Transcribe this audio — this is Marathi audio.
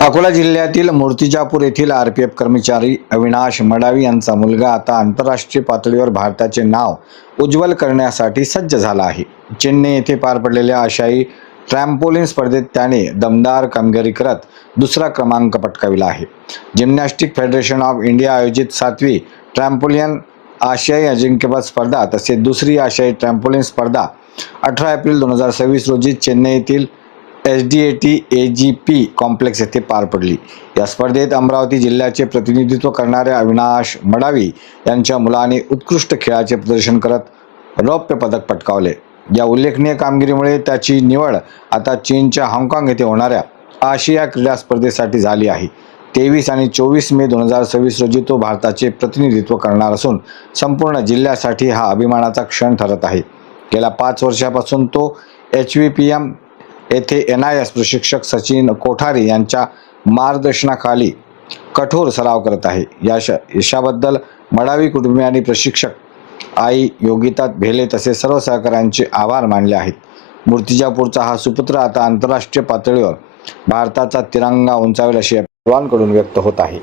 अकोला जिल्ह्यातील मूर्तिजापूर येथील आरपीएफ कर्मचारी अविनाश मडावी यांचा मुलगा आता आंतरराष्ट्रीय पातळीवर भारताचे नाव उज्ज्वल करण्यासाठी सज्ज झाला आहे. चेन्नई येथे पार पडलेल्या आशियाई ट्रॅम्पोलिन स्पर्धेत त्याने दमदार कामगिरी करत दुसरा क्रमांक पटकाविला आहे. जिम्नॅस्टिक फेडरेशन ऑफ इंडिया आयोजित 7वी ट्रॅम्पोलिन आशियाई अजिंक्यपद स्पर्धा तसेच दुसरी आशियाई ट्रॅम्पोलिन स्पर्धा 18 एप्रिल 2026 रोजी चेन्नई येथील SDAT AGP कॉम्प्लेक्स येथे पार पडली. या स्पर्धेत अमरावती जिल्ह्याचे प्रतिनिधित्व करणाऱ्या अविनाश मडावी यांच्या मुलाने उत्कृष्ट खेळाचे प्रदर्शन करत रौप्य पदक पटकावले. या उल्लेखनीय कामगिरीमुळे त्याची निवड आता चीनच्या हाँगकाँग येथे होणाऱ्या आशिया क्रीडा स्पर्धेसाठी झाली आहे. 23 आणि 24 मे 2026 रोजी तो भारताचे प्रतिनिधित्व करणार असून संपूर्ण जिल्ह्यासाठी हा अभिमानाचा क्षण ठरत आहे. गेल्या 5 वर्षापासून तो HVPM येथे NIS प्रशिक्षक सचिन कोठारी यांच्या मार्गदर्शनाखाली कठोर सराव करत आहे. या यशाबद्दल मडावी कुटुंबियांनी प्रशिक्षक आई योगिता भेले तसेच सर्व सहकाऱ्यांचे आभार मानले आहेत. मूर्तिजापूरचा हा सुपुत्र आता आंतरराष्ट्रीय पातळीवर भारताचा तिरंगा उंचावेल अशी सर्वांकडून व्यक्त होत आहे.